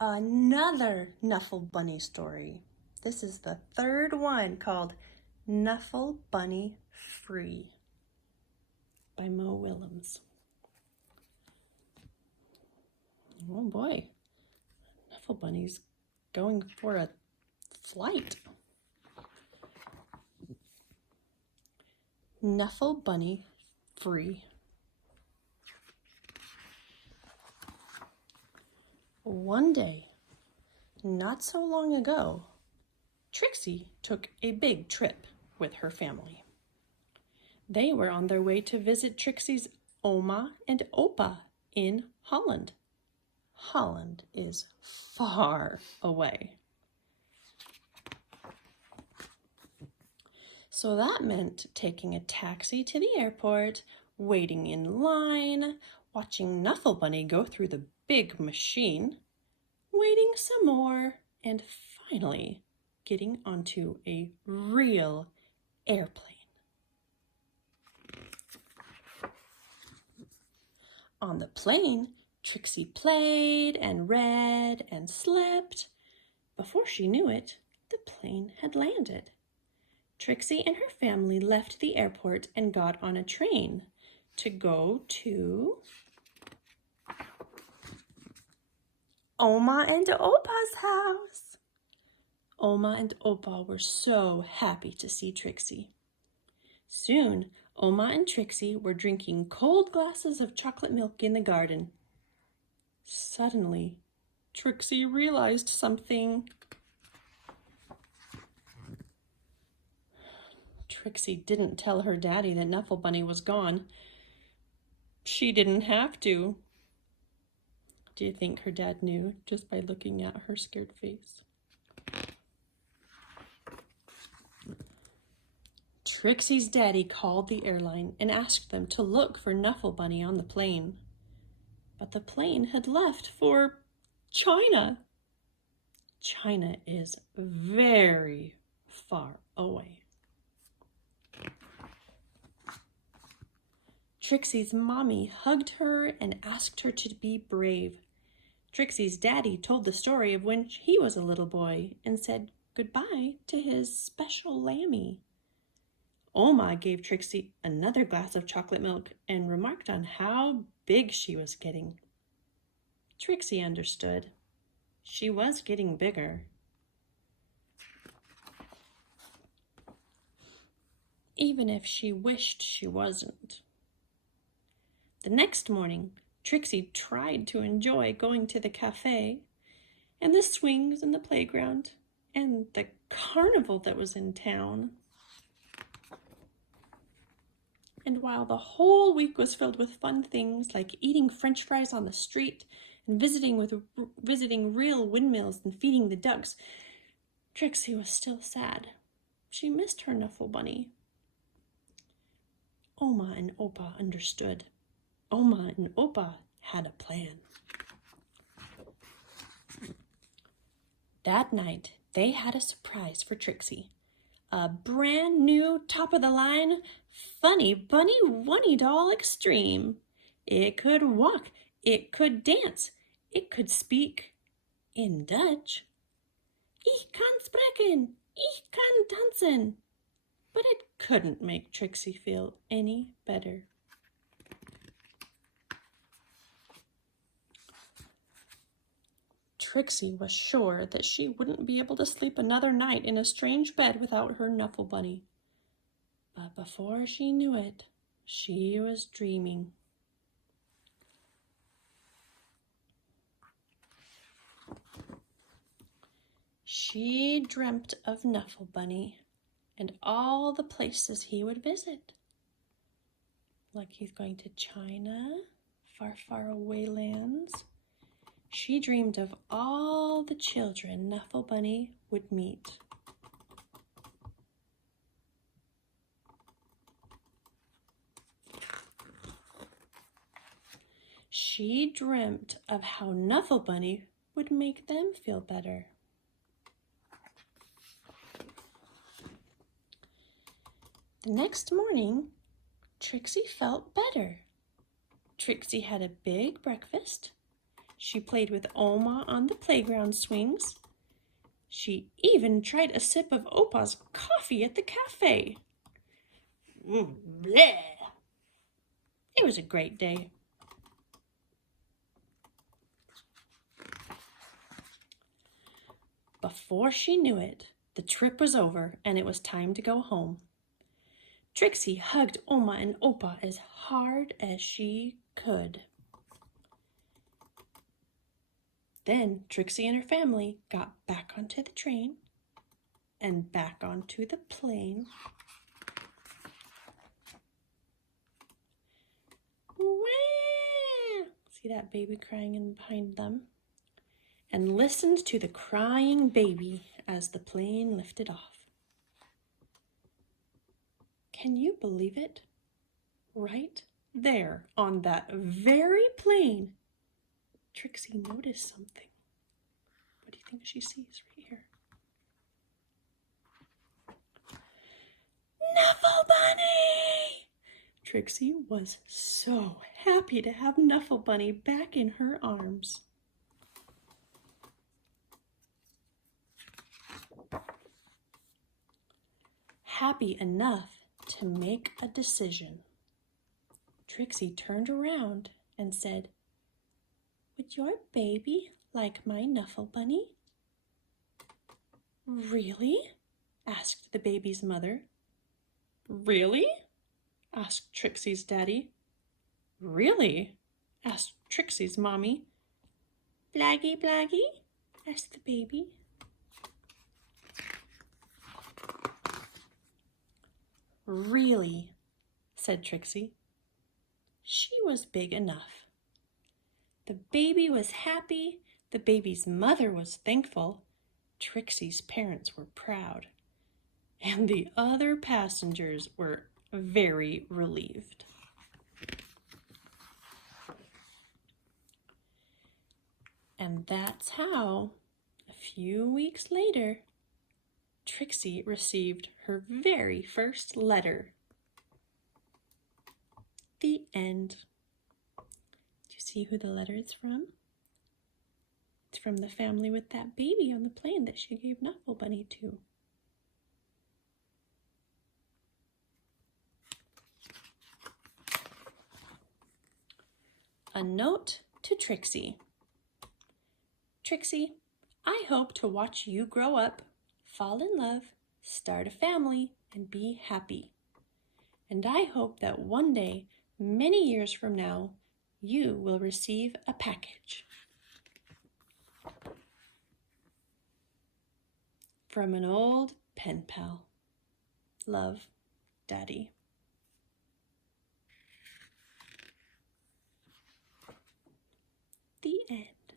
another Knuffle Bunny story. This is the third one called Knuffle Bunny Free by Mo Willems. Oh boy, Knuffle Bunny's going for a flight. Knuffle Bunny Free. One day, not so long ago, Trixie took a big trip with her family. They were on their way to visit Trixie's Oma and Opa in Holland. Holland is far away. So that meant taking a taxi to the airport, waiting in line, watching Knuffle Bunny go through the big machine, waiting some more, and finally getting onto a real airplane. On the plane, Trixie played and read and slept. Before she knew it, the plane had landed. Trixie and her family left the airport and got on a train to go to Oma and Opa's house. Oma and Opa were so happy to see Trixie. Soon, Oma and Trixie were drinking cold glasses of chocolate milk in the garden. Suddenly, Trixie realized something. Trixie didn't tell her daddy that Knuffle Bunny was gone. She didn't have to. Do you think her dad knew just by looking at her scared face? Trixie's daddy called the airline and asked them to look for Knuffle Bunny on the plane. But the plane had left for China. China is very far away. Trixie's mommy hugged her and asked her to be brave. Trixie's daddy told the story of when he was a little boy and said goodbye to his special lammy. Oma gave Trixie another glass of chocolate milk and remarked on how big she was getting. Trixie understood. She was getting bigger. Even if she wished she wasn't. The next morning, Trixie tried to enjoy going to the cafe and the swings and the playground and the carnival that was in town. And while the whole week was filled with fun things like eating French fries on the street and visiting real windmills and feeding the ducks, Trixie was still sad. She missed her Knuffle Bunny. Oma and Opa understood. Oma and Opa had a plan. That night, they had a surprise for Trixie. A brand new top-of-the-line Funny Bunny Wunny Doll Extreme. It could walk, it could dance, it could speak in Dutch. Ich kann spreken, ich kann tanzen. But it couldn't make Trixie feel any better. Trixie was sure that she wouldn't be able to sleep another night in a strange bed without her Knuffle Bunny. But before she knew it, she was dreaming. She dreamt of Knuffle Bunny and all the places he would visit. Like he's going to China, far, far away lands. She dreamed of all the children Knuffle Bunny would meet. She dreamt of how Knuffle Bunny would make them feel better. The next morning, Trixie felt better. Trixie had a big breakfast. She played with Oma on the playground swings. She even tried a sip of Opa's coffee at the cafe. Bleh. It was a great day. Before she knew it, the trip was over and it was time to go home. Trixie hugged Oma and Opa as hard as she could. Then Trixie and her family got back onto the train and back onto the plane. See that baby crying in behind them? And listened to the crying baby as the plane lifted off. Can you believe it? Right there on that very plane, Trixie noticed something. What do you think she sees right here? Knuffle Bunny! Trixie was so happy to have Knuffle Bunny back in her arms. Happy enough to make a decision, Trixie turned around and said, "Would your baby like my Knuffle Bunny?" "Really?" asked the baby's mother. "Really?" asked Trixie's daddy. "Really?" asked Trixie's mommy. "Blaggy, blaggy?" asked the baby. "Really?" said Trixie. She was big enough. The baby was happy. The baby's mother was thankful. Trixie's parents were proud. And the other passengers were very relieved. And that's how, a few weeks later, Trixie received her very first letter. The end. Do you see who the letter is from? It's from the family with that baby on the plane that she gave Knuffle Bunny to. A note to Trixie. Trixie, I hope to watch you grow up, fall in love, start a family, and be happy. And I hope that one day, many years from now, you will receive a package. From an old pen pal. Love, Daddy. The end.